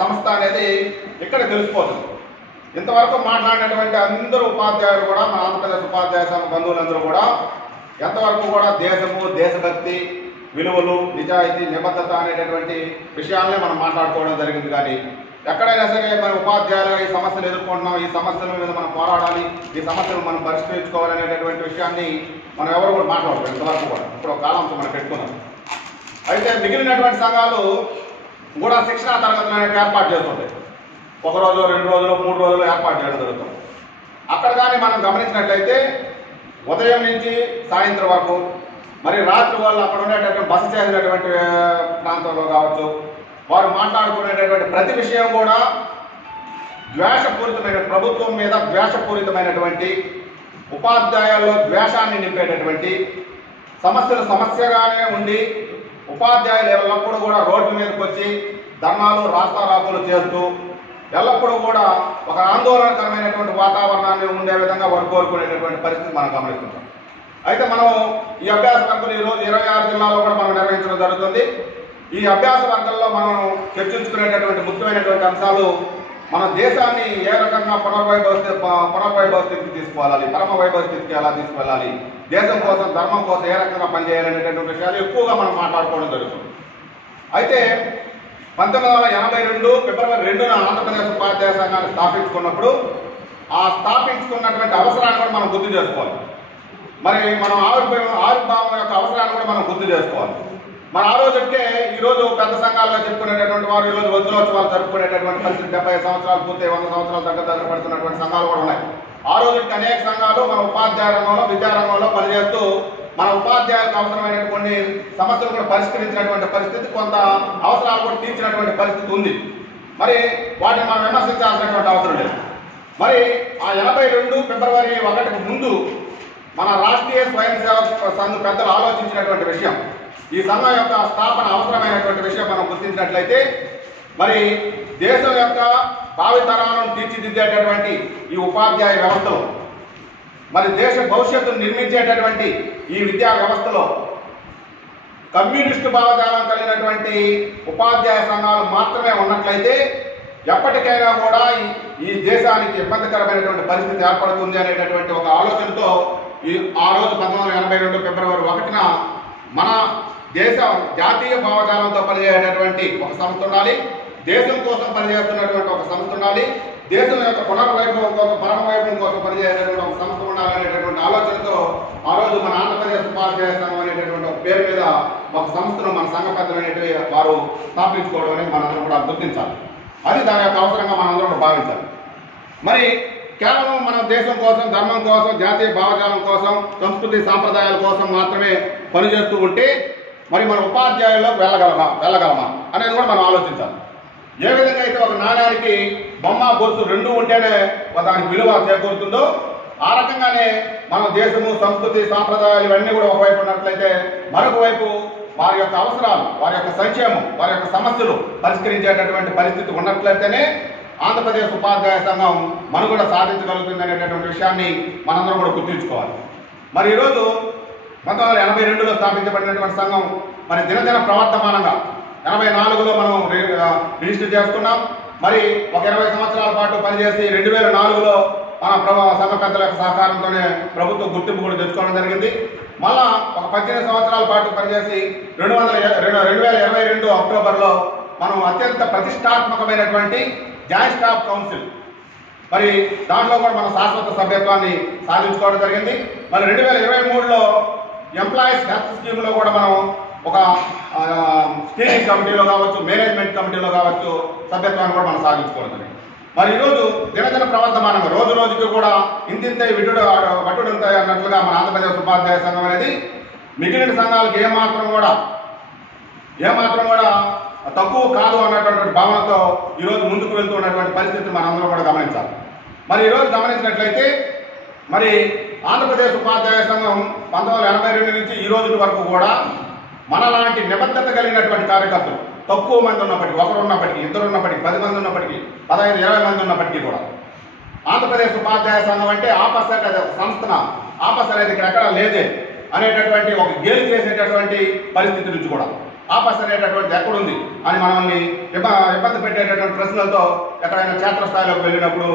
సంస్థ అనేది ఇక్కడ తెలిసిపోతుంది. ఇంతవరకు మాట్లాడినటువంటి అందరూ ఉపాధ్యాయులు కూడా మన ఆంధ్రప్రదేశ్ ఉపాధ్యాయ సంఘ బంధువులందరూ కూడా ఎంతవరకు కూడా దేశము, దేశభక్తి, విలువలు, నిజాయితీ, నిబద్ధత అనేటటువంటి విషయాలనే మనం మాట్లాడుకోవడం జరిగింది. కానీ ఎక్కడైనా సరే మన ఉపాధ్యాయులుగా ఈ సమస్యలు ఎదుర్కొంటున్నాం, ఈ సమస్యల మీద మనం పోరాడాలి, ఈ సమస్యలు మనం పరిష్కరించుకోవాలనేటటువంటి విషయాన్ని మనం ఎవరు కూడా మాట్లాడతారు ఇంతవరకు కూడా. ఇప్పుడు ఒక కాలాంశం మనం పెట్టుకున్నాం. అయితే మిగిలినటువంటి సంఘాలు కూడా శిక్షణా తరగతులు అనేవి ఏర్పాటు చేస్తుంటాయి. ఒక రోజు, 2 రోజులు, 3 రోజులు ఏర్పాటు చేయడం జరుగుతుంది. అక్కడ కానీ మనం గమనించినట్లయితే ఉదయం నుంచి సాయంత్రం వరకు, మరి రాత్రి వాళ్ళు అక్కడ ఉండేటటువంటి బస చేసినటువంటి ప్రాంతంలో కావచ్చు, వారు మాట్లాడుకునేటటువంటి ప్రతి విషయం కూడా ద్వేషపూరితమైన, ప్రభుత్వం మీద ద్వేషపూరితమైనటువంటి, ఉపాధ్యాయుల్లో ద్వేషాన్ని నింపేటటువంటి, సమస్యలు సమస్యగానే ఉండి ఉపాధ్యాయులు ఎల్లప్పుడూ కూడా రోడ్ల మీదకి వచ్చి ధర్నాలు, రాస్తారాకులు చేస్తూ ఎల్లప్పుడూ కూడా ఒక ఆందోళనకరమైనటువంటి వాతావరణాన్ని ఉండే విధంగా వారు కోరుకునేటటువంటి పరిస్థితి మనం గమనిస్తున్నాం. అయితే మనం ఈ అభ్యాస వర్గాలు ఈరోజు 26 జిల్లాల్లో కూడా మనం నిర్వహించడం జరుగుతుంది. ఈ అభ్యాస వర్గాల్లో మనం చర్చించుకునేటటువంటి ముఖ్యమైనటువంటి అంశాలు, మన దేశాన్ని ఏ రకంగా పునర్వైభవ స్థితికి తీసుకువెళ్ళాలి, పరమ వైభవ స్థితికి ఎలా తీసుకువెళ్ళాలి, దేశం కోసం, ధర్మం కోసం ఏ రకంగా పనిచేయాలనేటటువంటి విషయాలు ఎక్కువగా మనం మాట్లాడుకోవడం జరుగుతుంది. అయితే 1982 ఫిబ్రవరి 2న ఆంధ్రప్రదేశ్ ఉపాధ్యాయ సంఘాన్ని స్థాపించుకున్నప్పుడు ఆ స్థాపించుకున్నటువంటి అవసరాన్ని కూడా మనం గుర్తు చేసుకోవాలి. మరి మనం ఆవిర్భావం యొక్క అవసరాన్ని కూడా మనం గుర్తు చేసుకోవాలి. మరి ఆ రోజుకే ఈరోజు పెద్ద సంఘాలుగా చెప్పుకునేటటువంటి వారు ఈరోజు వజ్రోత్సవాలు జరుపుకునేటటువంటి పరిస్థితి, 70 సంవత్సరాలు పూర్తి 100 సంవత్సరాలు దగ్గర పడుతున్నటువంటి సంఘాలు కూడా ఉన్నాయి. ఆ రోజుకి అనేక సంఘాలు మన ఉపాధ్యాయ రంగంలో, విద్యారంగంలో పనిచేస్తూ మన ఉపాధ్యాయులకు అవసరమైన కొన్ని సమస్యలు కూడా పరిష్కరించినటువంటి పరిస్థితి, కొంత అవసరాలు కూడా తీర్చినటువంటి పరిస్థితి ఉంది. మరి వాటిని మనం విమర్శించాల్సినటువంటి అవసరం లేదు. మరి ఆ 82 ఫిబ్రవరి 1కి ముందు మన రాష్ట్రీయ స్వయం సేవక సంఘ పెద్దలు ఆలోచించినటువంటి విషయం, ఈ సంఘం యొక్క స్థాపన అవసరమైనటువంటి విషయం మనం గుర్తించినట్లయితే, మరి దేశం యొక్క భావితరాలను తీర్చిదిద్దేటటువంటి ఈ ఉపాధ్యాయ వ్యవస్థలో, మరి దేశ భవిష్యత్తును నిర్మించేటటువంటి ఈ విద్యా వ్యవస్థలో కమ్యూనిస్టు భావజాలం కలిగినటువంటి ఉపాధ్యాయ సంఘాలు మాత్రమే ఉన్నట్లయితే ఎప్పటికైనా కూడా ఈ దేశానికి ఇబ్బందికరమైనటువంటి పరిస్థితి ఏర్పడుతుంది అనేటటువంటి ఒక ఆలోచనతో ఆ రోజు 1982 ఫిబ్రవరి 1న మన దేశ జాతీయ భావజాలంతో పనిచేసేటటువంటి ఒక సంస్థ ఉండాలి, దేశం కోసం పనిచేస్తున్నటువంటి ఒక సంస్థ ఉండాలి, దేశం యొక్క పునర్వైభవం కోసం, పరమ వైభవం కోసం పనిచేసేటువంటి ఒక సంస్థ ఉండాలనేటటువంటి ఆలోచనతో ఆ రోజు మన ఆంధ్రప్రదేశ్ ఉపాధ్యాయ సంఘం అనేటటువంటి ఒక పేరు మీద ఒక సంస్థను మన సంఘ పెద్దలు అనేటివి వారు స్థాపించుకోవడం అనేది మనందరం కూడా గుర్తించాలి. అది దాని యొక్క అవసరంగా మనందరం కూడా భావించాలి. మరి కేవలం మన దేశం కోసం, ధర్మం కోసం, జాతీయ భావజాలం కోసం, సంస్కృతి సాంప్రదాయాల కోసం మాత్రమే పనిచేస్తూ ఉంటే మరి మన ఉపాధ్యాయుల్లోకి వెళ్ళగలమా అనేది కూడా మనం ఆలోచించాలి. ఏ విధంగా అయితే ఒక నాణ్యానికి బొమ్మ, గొలుసు 2 ఉంటేనే దానికి విలువ చేకూరుతుందో, ఆ రకంగానే మన దేశము, సంస్కృతి, సాంప్రదాయాలు ఇవన్నీ కూడా ఒకవైపు ఉన్నట్లయితే మరొక వైపు వారి యొక్క అవసరాలు, వారి యొక్క సంక్షేమం, వారి యొక్క సమస్యలు పరిష్కరించేటటువంటి పరిస్థితి ఉన్నట్లయితేనే ఆంధ్రప్రదేశ్ ఉపాధ్యాయ సంఘం మనుగడ సాధించగలుగుతుంది అనేటటువంటి విషయాన్ని మనందరం కూడా గుర్తుంచుకోవాలి. మరి ఈరోజు 1982లో స్థాపించబడినటువంటి సంఘం మరి దినదిన ప్రవర్తమానంగా 84లో మనం రిజిస్టర్ చేసుకున్నాం. మరి ఒక 20 సంవత్సరాల పాటు పనిచేసి 2004లో మన సంఘ పెద్దల యొక్క సహకారంతోనే ప్రభుత్వం గుర్తింపు కూడా తెచ్చుకోవడం జరిగింది. మళ్ళా ఒక 18 సంవత్సరాల పాటు పనిచేసి 2022 అక్టోబర్లో మనం అత్యంత ప్రతిష్టాత్మకమైనటువంటి జాయింట్ స్టాఫ్ కౌన్సిల్, మరి దాంట్లో కూడా మన శాశ్వత సభ్యత్వాన్ని సాధించుకోవడం జరిగింది. మరి 2023లో ఎంప్లాయీస్ హెల్త్ స్కీమ్లో కూడా మనం ఒక స్టీరింగ్ కమిటీలో కావచ్చు, మేనేజ్మెంట్ కమిటీలో కావచ్చు సభ్యత్వాన్ని కూడా మనం సాధించుకోవడం జరిగింది. మరి ఈరోజు దినదిన ప్రవర్తమానంగా రోజు రోజుకి కూడా ఇంతింతై వటుడుంటాయి అన్నట్లుగా మన ఆంధ్రప్రదేశ్ ఉపాధ్యాయ సంఘం అనేది మిగిలిన సంఘాలకు ఏమాత్రం కూడా తక్కువ కాదు అన్నటువంటి భావనతో ఈరోజు ముందుకు వెళ్తున్నటువంటి పరిస్థితిని మనందరం కూడా గమనించాలి. మరి ఈరోజు గమనించినట్లయితే మరి ఆంధ్రప్రదేశ్ ఉపాధ్యాయ సంఘం 1982 నుంచి ఈ రోజు వరకు కూడా మనలాంటి నిబద్ధత కలిగినటువంటి కార్యకర్తలు తక్కువ మంది ఉన్నప్పటికీ, ఒకరు ఉన్నప్పటికీ, ఇద్దరు ఉన్నప్పటికీ, 10 మంది ఉన్నప్పటికీ, 15, 20 మంది ఉన్నప్పటికీ కూడా ఆంధ్రప్రదేశ్ ఉపాధ్యాయ సంఘం అంటే ఆపస్ అంటే సంస్థన ఆపస్ అనేది ఇక్కడ ఎక్కడా లేదే అనేటటువంటి ఒక గేలు చేసేటటువంటి పరిస్థితి నుంచి కూడా ఆపస్ అనేటటువంటిది ఎక్కడుంది అని మనల్ని ఇబ్బంది పెట్టేటటువంటి ప్రశ్నలతో ఎక్కడైనా క్షేత్రస్థాయిలోకి వెళ్ళినప్పుడు